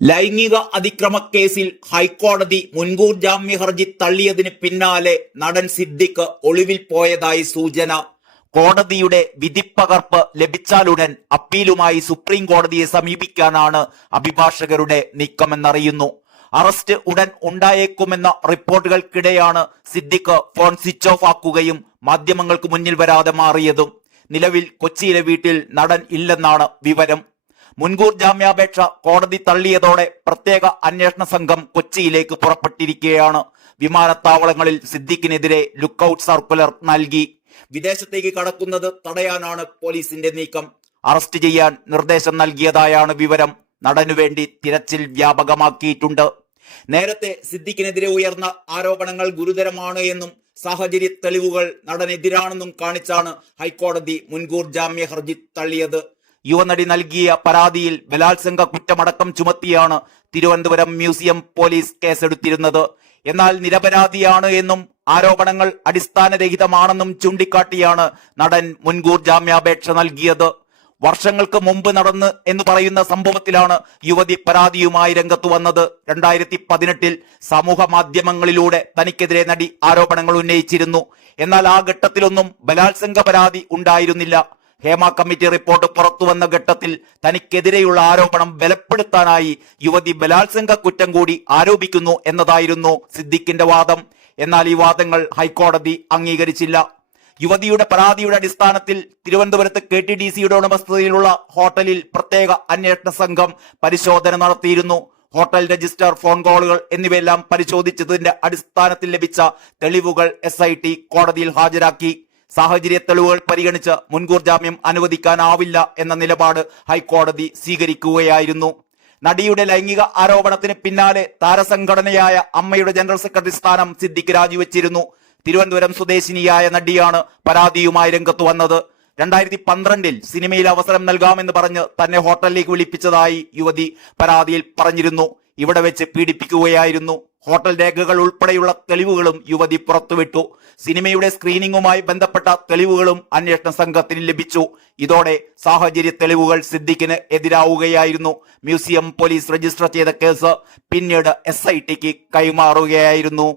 ലൈംഗിക അതിക്രമ കേസിൽ ഹൈക്കോടതി മുൻകൂർ ജാമ്യ ഹർജി തള്ളിയതിന് പിന്നാലെ നടൻ സിദ്ദിഖ് ഒളിവിൽ പോയതായി സൂചന. കോടതിയുടെ വിധിപ്പകർപ്പ് ലഭിച്ചാലുടൻ അപ്പീലുമായി സുപ്രീം കോടതിയെ സമീപിക്കാനാണ് അഭിഭാഷകരുടെ നീക്കമെന്നറിയുന്നു. അറസ്റ്റ് ഉടൻ ഉണ്ടായേക്കുമെന്ന റിപ്പോർട്ടുകൾക്കിടെയാണ് സിദ്ദിഖ് ഫോൺ സ്വിച്ച് ഓഫ് ആക്കുകയും മാധ്യമങ്ങൾക്ക് മുന്നിൽ വരാതെ മാറിയതും. നിലവിൽ കൊച്ചിയിലെ വീട്ടിൽ നടൻ ഇല്ലെന്നാണ് വിവരം. മുൻകൂർ ജാമ്യാപേക്ഷ കോടതി തള്ളിയതോടെ പ്രത്യേക അന്വേഷണ സംഘം കൊച്ചിയിലേക്ക് പുറപ്പെട്ടിരിക്കുകയാണ്. വിമാനത്താവളങ്ങളിൽ സിദ്ദിഖിനെതിരെ ലുക്കൌട്ട് സർക്കുലർ നൽകി. വിദേശത്തേക്ക് കടക്കുന്നത് തടയാനാണ് പോലീസിന്റെ നീക്കം. അറസ്റ്റ് ചെയ്യാൻ നിർദ്ദേശം നൽകിയതായാണ് വിവരം. നടനു വേണ്ടി തിരച്ചിൽ വ്യാപകമാക്കിയിട്ടുണ്ട്. നേരത്തെ സിദ്ദിഖിനെതിരെ ഉയർന്ന ആരോപണങ്ങൾ ഗുരുതരമാണ് എന്നും സാഹചര്യ തെളിവുകൾ നടനെതിരാണെന്നും കാണിച്ചാണ് ഹൈക്കോടതി മുൻകൂർ ജാമ്യ ഹർജി തള്ളിയത്. യുവനടി നൽകിയ പരാതിയിൽ ബലാത്സംഗ കുറ്റമടക്കം ചുമത്തിയാണ് തിരുവനന്തപുരം മ്യൂസിയം പോലീസ് കേസെടുത്തിരുന്നത്. എന്നാൽ നിരപരാധിയാണ് എന്നും ആരോപണങ്ങൾ അടിസ്ഥാനരഹിതമാണെന്നും ചൂണ്ടിക്കാട്ടിയാണ് നടൻ മുൻകൂർ ജാമ്യാപേക്ഷ നൽകിയത്. വർഷങ്ങൾക്ക് മുമ്പ് നടന്ന് എന്ന് പറയുന്ന സംഭവത്തിലാണ് യുവതി പരാതിയുമായി രംഗത്തു വന്നത്. രണ്ടായിരത്തി പതിനെട്ടിൽ സമൂഹ മാധ്യമങ്ങളിലൂടെ തനിക്കെതിരെ നടി ആരോപണങ്ങൾ ഉന്നയിച്ചിരുന്നു. എന്നാൽ ആ ഘട്ടത്തിലൊന്നും ബലാത്സംഗ പരാതി ഉണ്ടായിരുന്നില്ല. ഹേമ കമ്മിറ്റി റിപ്പോർട്ട് പുറത്തുവന്ന ഘട്ടത്തിൽ തനിക്കെതിരെയുള്ള ആരോപണം ബലപ്പെടുത്താനായി യുവതി ബലാത്സംഗ കുറ്റം കൂടി ആരോപിക്കുന്നു എന്നതായിരുന്നു സിദ്ദിഖിന്റെ വാദം. എന്നാൽ ഈ വാദങ്ങൾ ഹൈക്കോടതി അംഗീകരിച്ചില്ല. യുവതിയുടെ പരാതിയുടെ അടിസ്ഥാനത്തിൽ തിരുവനന്തപുരത്ത് കെ ടി ഡി സിയുടെ ഉടമസ്ഥതയിലുള്ള ഹോട്ടലിൽ പ്രത്യേക അന്വേഷണ സംഘം പരിശോധന നടത്തിയിരുന്നു. ഹോട്ടൽ രജിസ്റ്റർ ഫോൺ കോളുകൾ എന്നിവയെല്ലാം പരിശോധിച്ചതിന്റെ അടിസ്ഥാനത്തിൽ ലഭിച്ച തെളിവുകൾ എസ് കോടതിയിൽ ഹാജരാക്കി. സാഹചര്യ തെളിവുകൾ പരിഗണിച്ച് മുൻകൂർ ജാമ്യം അനുവദിക്കാനാവില്ല എന്ന നിലപാട് ഹൈക്കോടതി സ്വീകരിക്കുകയായിരുന്നു. നടിയുടെ ലൈംഗിക ആരോപണത്തിന് പിന്നാലെ താരസംഘടനയായ അമ്മയുടെ ജനറൽ സെക്രട്ടറി സ്ഥാനം സിദ്ദിഖ് രാജിവെച്ചിരുന്നു. തിരുവനന്തപുരം സ്വദേശിനിയായ നടിയാണ് പരാതിയുമായി രംഗത്ത് വന്നത്. രണ്ടായിരത്തി പന്ത്രണ്ടിൽ സിനിമയിൽ അവസരം നൽകാമെന്ന് പറഞ്ഞ് തന്നെ ഹോട്ടലിലേക്ക് വിളിപ്പിച്ചതായി യുവതി പരാതിയിൽ പറഞ്ഞിരുന്നു. ഇവിടെ വെച്ച് പീഡിപ്പിക്കുകയായിരുന്നു. ഹോട്ടൽ രേഖകൾ ഉൾപ്പെടെയുള്ള തെളിവുകളും യുവതി പുറത്തുവിട്ടു. സിനിമയുടെ സ്ക്രീനിങ്ങുമായി ബന്ധപ്പെട്ട തെളിവുകളും അന്വേഷണ സംഘത്തിന് ലഭിച്ചു. ഇതോടെ സാഹചര്യ തെളിവുകൾ സിദ്ദിഖിന് എതിരാവുകയായിരുന്നു. മ്യൂസിയം പോലീസ് രജിസ്റ്റർ ചെയ്ത കേസ് പിന്നീട് എസ് കൈമാറുകയായിരുന്നു.